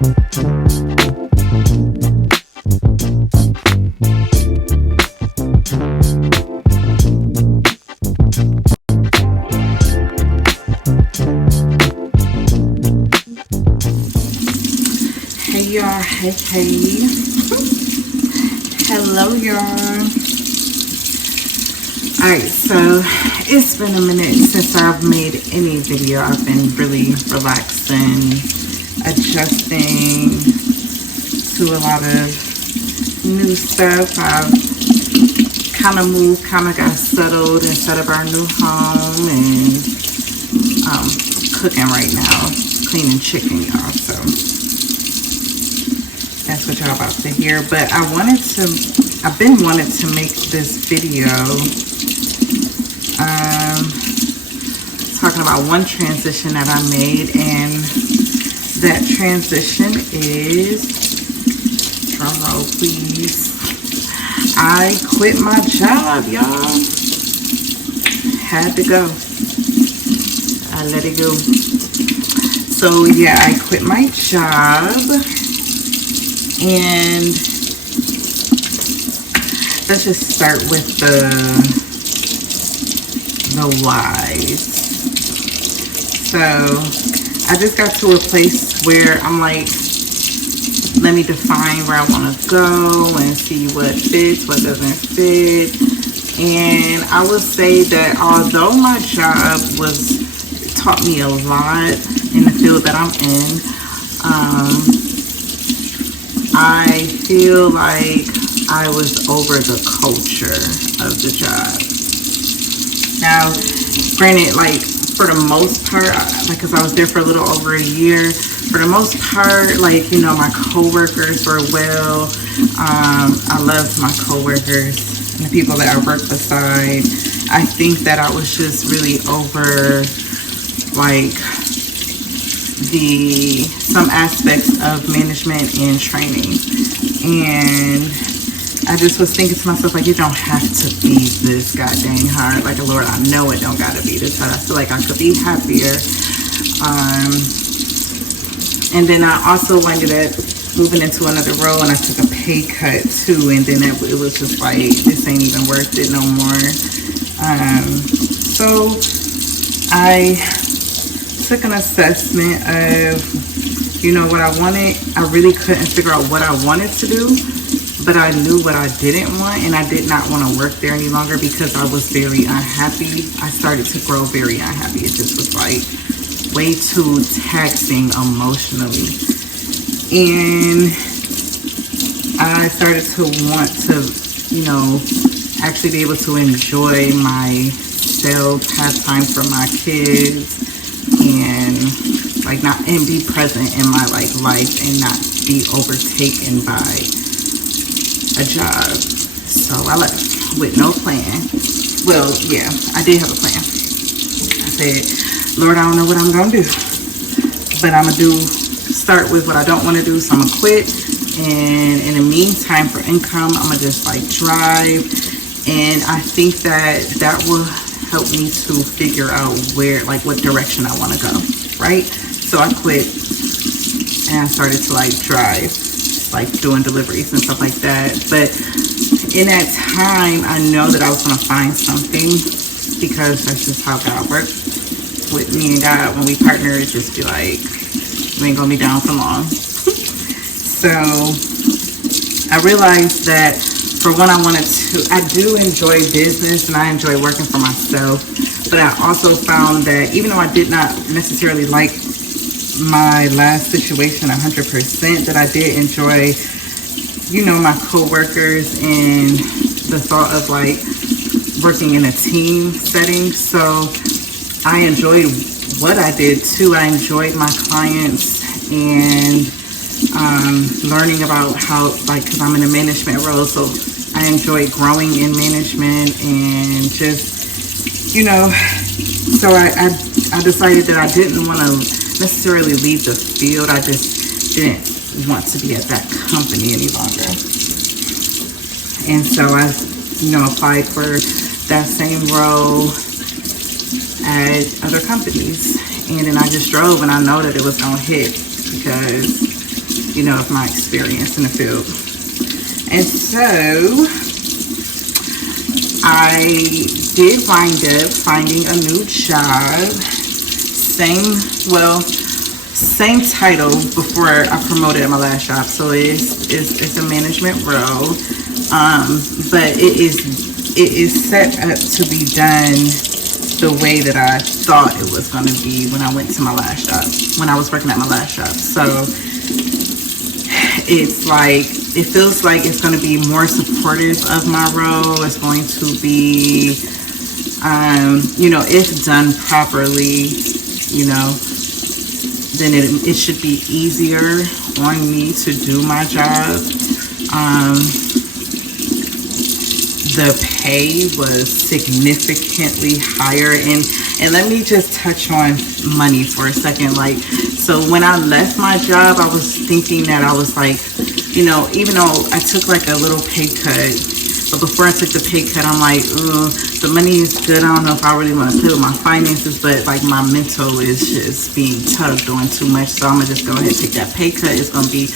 Hey y'all, hey. Hello y'all. Alright, so it's been a minute since I've made any video. I've been really relaxing, adjusting to a lot of new stuff. I've kind of moved, kind of got settled and set up our new home, and cooking right now, cleaning chicken, y'all. So that's what y'all about to hear. But I've been wanting to make this video talking about one transition that I made, and that transition is, drum roll please, I quit my job, y'all. Had to go. I let it go. So yeah, I quit my job. And let's just start with the whys. So I just got to a place where I'm like, let me define where I want to go and see what fits, what doesn't fit. And I would say that although my job taught me a lot in the field that I'm in, I feel like I was over the culture of the job. Now, granted, like for the most part, because I was there for a little over a year, for the most part, like, you know, my coworkers were well. I loved my coworkers and the people that I worked beside. I think that I was just really over, like, some aspects of management and training. And I just was thinking to myself, like, you don't have to be this goddamn hard. Like, Lord, I know it don't gotta be this hard. I feel like I could be happier. And then I also ended up moving into another role, and I took a pay cut too. And then it was just like, this ain't even worth it no more. So I took an assessment of, you know, what I wanted. I really couldn't figure out what I wanted to do, but I knew what I didn't want, and I did not want to work there any longer because I was very unhappy. I started to grow very unhappy. It just was like way too taxing emotionally. And I started to want to, you know, actually be able to enjoy myself, have time for my kids, and like and be present in my like life and not be overtaken by a job. So I left with no plan. Well, yeah, I did have a plan. I said, Lord, I don't know what I'm gonna do, but I'm gonna start with what I don't want to do. So I'm gonna quit, and in the meantime, for income, I'm gonna just like drive. And I think that will help me to figure out where, like, what direction I want to go, right? So I quit and I started to like drive, like doing deliveries and stuff like that. But in that time, I know that I was going to find something, because that's just how God works with me and God. When we partner, it just be like, we ain't going to be down for long. So I realized that for one, I do enjoy business and I enjoy working for myself. But I also found that even though I did not necessarily like my last situation 100%, that I did enjoy, you know, my coworkers and the thought of like working in a team setting. So I enjoyed what I did too. I enjoyed my clients and learning about how, like, because I'm in a management role, so I enjoy growing in management and just, you know, so I decided that I didn't want to necessarily leave the field. I just didn't want to be at that company any longer. And so I, you know, applied for that same role at other companies. And then I just drove, and I know that it was going to hit, because you know, of my experience in the field. And so I did wind up finding a new job. Same title before I promoted at my last job. So it's a management role, but it is set up to be done the way that I thought it was going to be when I went to my last job, when I was working at my last job. So it's like, it feels like it's going to be more supportive of my role. It's going to be, you know, if done properly, you know, then it should be easier on me to do my job. The pay was significantly higher, and let me just touch on money for a second. Like, so when I left my job, I was thinking that I was like, you know, even though I took like a little pay cut, but before I took the pay cut, I'm like, the money is good. I don't know if I really want to play with my finances, but like my mental is just being tugged on too much. So I'm gonna just go ahead and take that pay cut. It's gonna be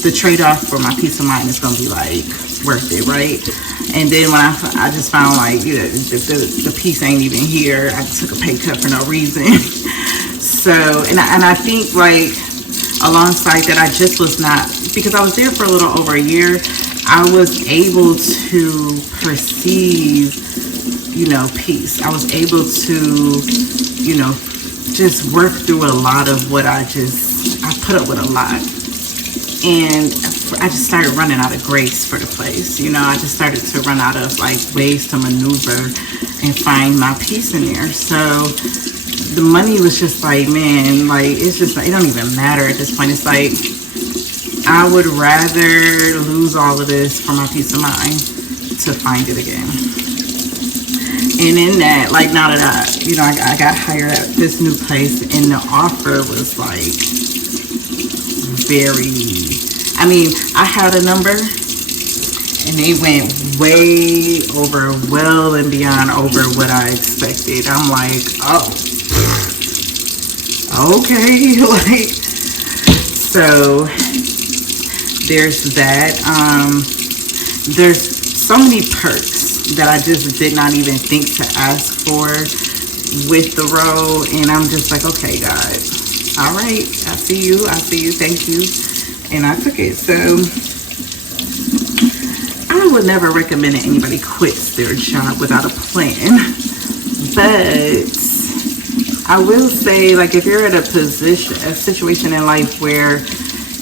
the trade-off for my peace of mind. Is gonna be like worth it, right? And then when I just found like, you know, the peace ain't even here. I just took a pay cut for no reason. So, and I think like alongside that, I just was not, because I was there for a little over a year, I was able to perceive, you know, peace. I was able to, you know, just work through a lot of what I put up with a lot. And I just started running out of grace for the place. You know, I just started to run out of like ways to maneuver and find my peace in there. So the money was just like, man, like, it's just, it don't even matter at this point. It's like, I would rather lose all of this for my peace of mind to find it again. And in that, like, now that I got hired at this new place, and the offer was like very, I mean, I had a number and they went way over, well and beyond over what I expected. I'm like, oh, okay. Like, so there's that. There's so many perks that I just did not even think to ask for with the role, and I'm just like, okay, God, all right, I see you, thank you, and I took it. So I would never recommend that anybody quits their job without a plan, but I will say, like, if you're at a situation in life where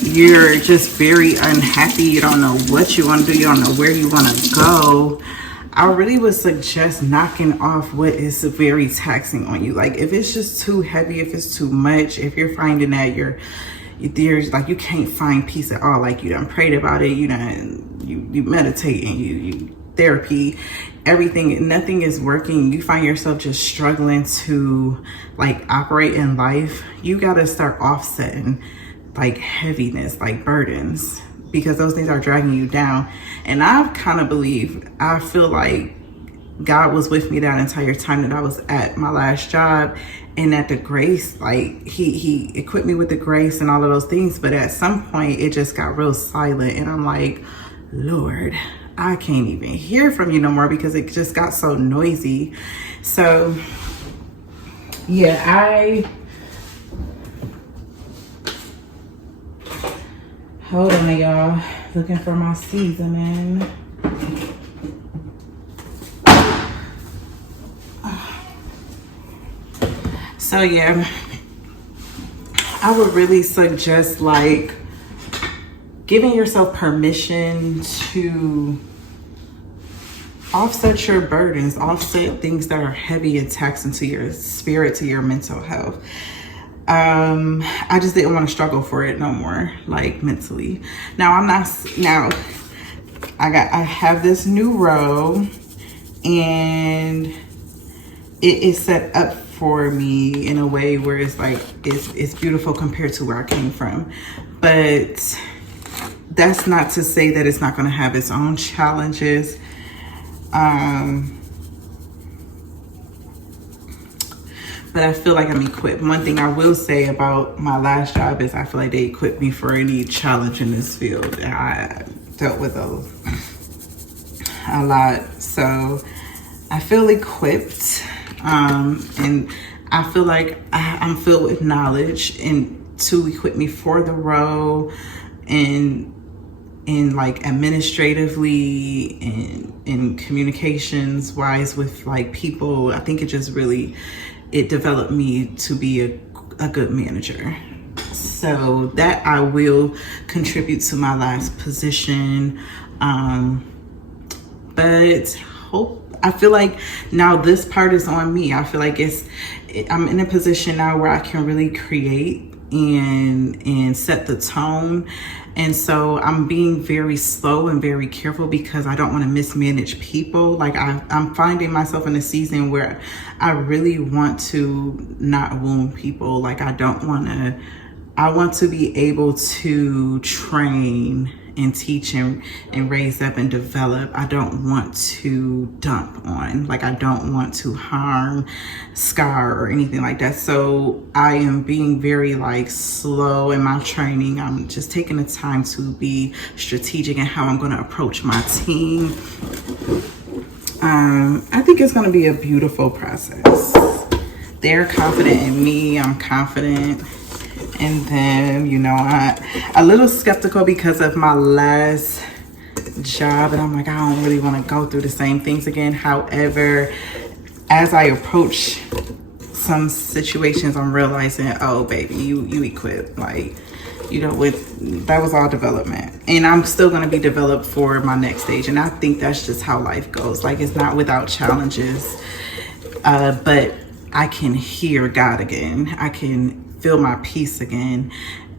you're just very unhappy, you don't know what you want to do, you don't know where you want to go, I really would suggest knocking off what is very taxing on you. Like, if it's just too heavy, if it's too much, if you're finding that there's like, you can't find peace at all, like you done prayed about it, you meditate and you therapy, everything, nothing is working, you find yourself just struggling to like operate in life, you got to start offsetting like heaviness, like burdens, because those things are dragging you down. And I kind of I feel like God was with me that entire time that I was at my last job, and that the grace, like he equipped me with the grace and all of those things. But at some point it just got real silent, and I'm like, Lord, I can't even hear from you no more, because it just got so noisy. So yeah, hold on, y'all. Looking for my seasoning. So yeah, I would really suggest like giving yourself permission to offset your burdens, offset things that are heavy and taxing to your spirit, to your mental health. I just didn't want to struggle for it no more, like mentally. Now I have this new role, and it is set up for me in a way where it's like, it's beautiful compared to where I came from. But that's not to say that it's not going to have its own challenges. but I feel like I'm equipped. One thing I will say about my last job is I feel like they equipped me for any challenge in this field. I dealt with a lot, so I feel equipped, and I feel like I'm filled with knowledge and to equip me for the role, and like administratively and in communications wise with like people. I think it just really, it developed me to be a good manager. So that I will contribute to my last position. But I feel like now this part is on me. I feel like I'm in a position now where I can really create and set the tone. And so I'm being very slow and very careful because I don't want to mismanage people. Like I'm finding myself in a season where I really want to not wound people. Like I want to be able to train and teach and raise up and develop. I don't want to dump on. Like I don't want to harm, scar, or anything like that. So I am being very like slow in my training. I'm just taking the time to be strategic in how I'm going to approach my team. I think it's going to be a beautiful process. They're confident in me. I'm confident. And then, you know, I'm a little skeptical because of my last job. And I'm like, I don't really want to go through the same things again. However, as I approach some situations, I'm realizing, oh, baby, you equipped. Like, you know, that was all development. And I'm still going to be developed for my next stage. And I think that's just how life goes. Like, it's not without challenges. But I can hear God again. I can feel my peace again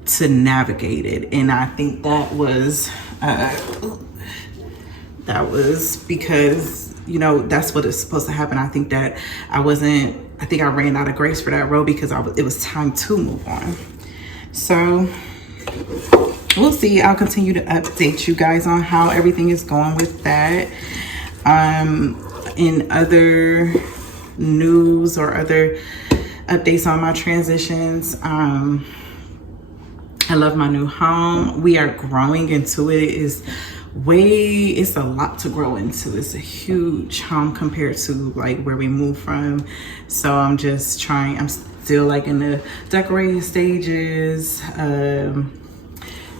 to navigate it. And I think that was because, you know, that's what is supposed to happen. I think that I ran out of grace for that role because it was time to move on. So we'll see. I'll continue to update you guys on how everything is going with that. In other news or other updates on my transitions, I love my new home. We are growing into it. It's a lot to grow into. It's a huge home compared to like where we moved from. So I'm still like in the decorating stages.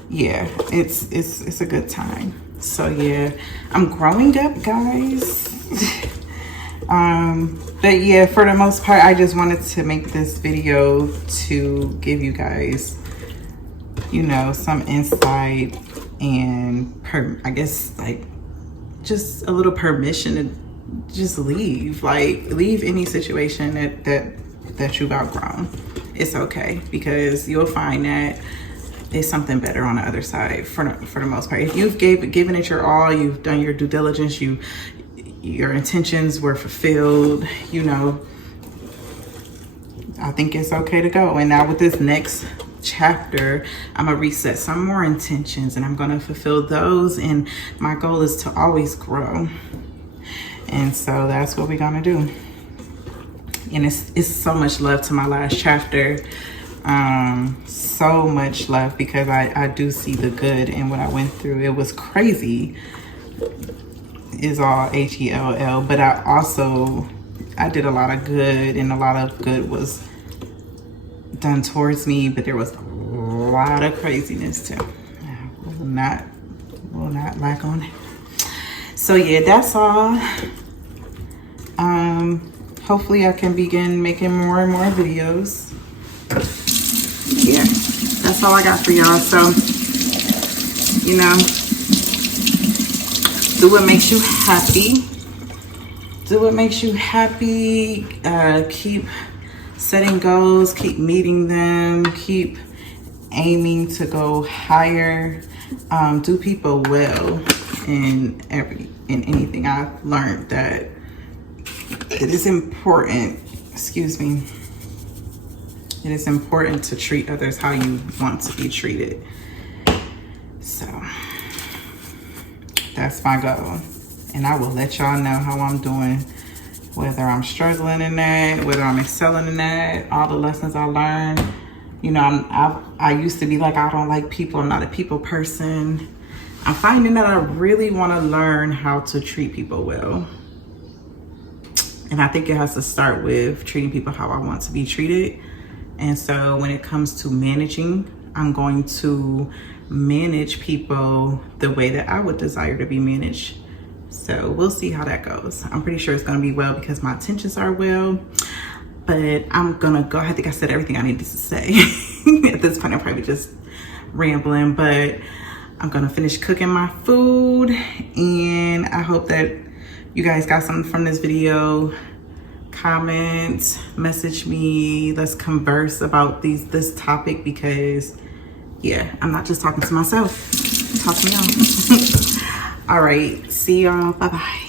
Yeah, it's a good time. So yeah, I'm growing up, guys. But yeah, for the most part, I just wanted to make this video to give you guys, you know, some insight and I guess like just a little permission to just leave any situation that you've outgrown. It's okay, because you'll find that there's something better on the other side for the most part. If you've given it your all, you've done your due diligence, your intentions were fulfilled, you know, I think it's okay to go. And now with this next chapter, I'm gonna reset some more intentions and I'm gonna fulfill those. And my goal is to always grow. And so that's what we're gonna do. And it's so much love to my last chapter. So much love, because I do see the good in what I went through. It was crazy. Is all HELL, but I did a lot of good, and a lot of good was done towards me, but there was a lot of craziness too. Will not lack on it. So yeah, that's all. Hopefully I can begin making more and more videos. Yeah, that's all I got for y'all. So, you know, do what makes you happy. Do what makes you happy. Keep setting goals. Keep meeting them. Keep aiming to go higher. Do people well in anything. I've learned that it is important. Excuse me. It is important to treat others how you want to be treated. So that's my goal, and I will let y'all know how I'm doing whether I'm struggling in that, whether I'm excelling in that, all the lessons I learned. You know, I used to be like, I don't like people, I'm not a people person. I'm finding that I really want to learn how to treat people well. And I think it has to start with treating people how I want to be treated. And so when it comes to managing, I'm going to manage people the way that I would desire to be managed. So we'll see how that goes. I'm pretty sure it's going to be well because my intentions are well. But I'm going to go, I think I said everything I needed to say. At this point, I'm probably just rambling. But I'm going to finish cooking my food. And I hope that you guys got something from this video. Comment, message me, let's converse about this topic, because yeah, I'm not just talking to myself, talk to y'all. All right, see y'all, bye bye.